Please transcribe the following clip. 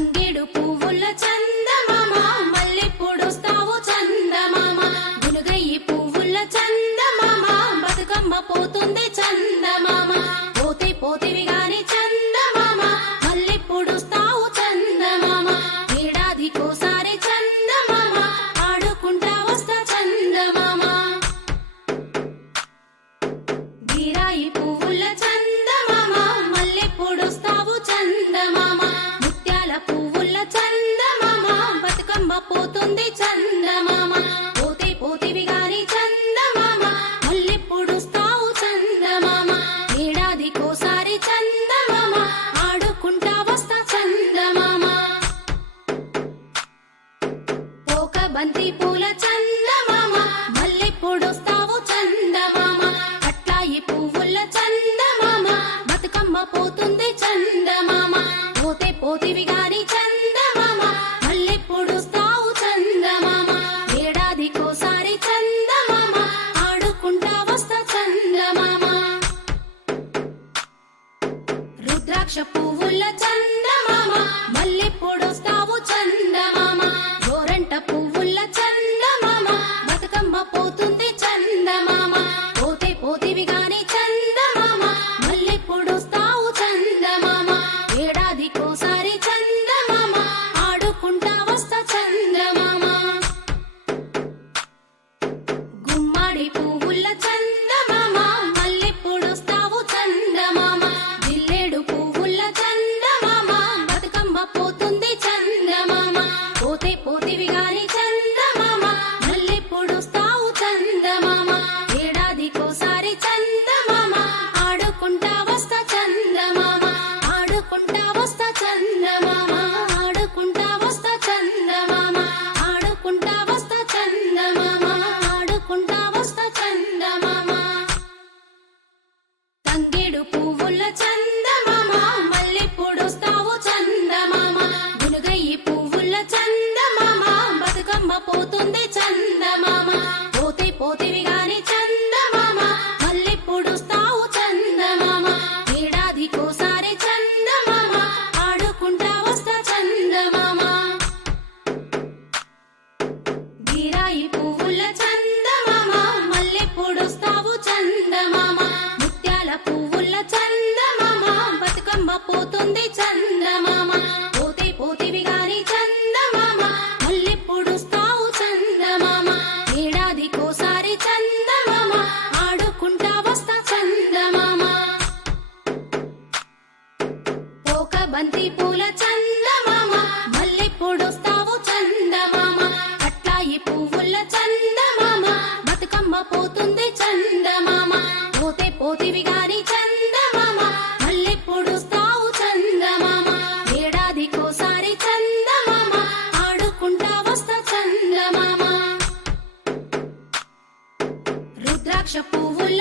తంగేడు పువ్వుల చందమామ మల్లెప్పుడొస్తావు చందమామ గునుగయ్యి పువ్వుల చందమామ బతుకమ్మ పోతుంది చందమామ పోతే పోతివి గాని చందమామ మల్లెప్పుడొస్తావు చందమామ ఏడాదికోసారి చందమామ ఆడుకుంటా వస్తా చందమామ గీరాయి పువ్వుల చందమామ మల్లెప్పుడొస్తావు చందమామ పువ్వుల చందమామ బతుకమ్మ పోతుంది చందమామ పోతే పోతివి గాని చందమామ మల్లెప్పుడొస్తావు చందమామ ఏడాదికోసారి చందమామ ఆడుకుంటా వస్తా చందమామ పోక బంతి పూల చందమామ మల్లెప్పుడొస్తావు చందమామ అట్లాయి పువ్వుల చందమామ బతుకమ్మ పోతుంది చందమామ పోతే పోతివి గాని చందమామ మల్లెప్పుడొస్తావు చందమామ ఏడాదికోసారి చందమామ ఆడుకుంటా వస్తా చందమామ రుద్రాక్ష పువ్వుల చందమామ మల్లెప్పుడొస్తావు చందమామ గోరంట పువ్వుల చందమామ బతుకమ్మ పోతుంది చందమామ పోతే పోతివి గాని చందమామ మల్లెప్పుడొస్తావు చందమామ ఏడాదికోసారి చందమామ ఆడుకుంటా వస్తా చందమామ గుమ్మడి పువ్వుల చందమామ మల్లెప్పుడొస్తావు చందమామ జిల్లేడు పువ్వుల చందమామ బతుకమ్మ పోతుంది చందమామ పోతే పోతివి గాని చందమామ మల్లెప్పుడొస్తావు చందమామ ఏడాదికోసారి చందమామ ఆడుకుంటా వస్తా చందమామ ఆడుకుంటా వస్తా చందమామ ఆడుకుంటా వస్తా చందమామ ఆడుకుంటా వస్తా చందమామ ఆడుకుంటా వస్తా చందమామ తంగేడు పువ్వుల చందమామ మల్లెప్పుడొస్తావు చందమామ గునుగయ్యి పువ్వుల చందమామ బతుకమ్మ పోతుంది చందమామ పోతే పోతివి గాని చందమామ మల్లెప్పుడొస్తావు చందమామ ఏడాదికోసారి చందమామ ఆడుకుంటా వస్తా చందమామ గీరాయి పువ్వుల చందమామ మల్లెప్పుడొస్తావు చందమామ ముత్యాల పువ్వుల చందమామ బతుకమ్మ పోతుంది చందమామ పోతే పోతివి గాని చందమామ మల్లెప్పుడొస్తావు చందమామ ఏడాదికోసారి చందమామ ఆడుకుంటా వస్తా చందమామ పోక బంతి పూల చందమామ మల్లెప్పుడొస్తావు చందమామ అట్లాయి పువ్వుల చందమామ బతుకమ్మ పోతుంది చందమామ పోతే పోతివి గాని చందమామ మల్లెప్పుడొస్తావు చందమామ ఏడాదికోసారి చందమామ ఆడుకుంటా వస్తా చందమామ రుద్రాక్ష పువ్వుల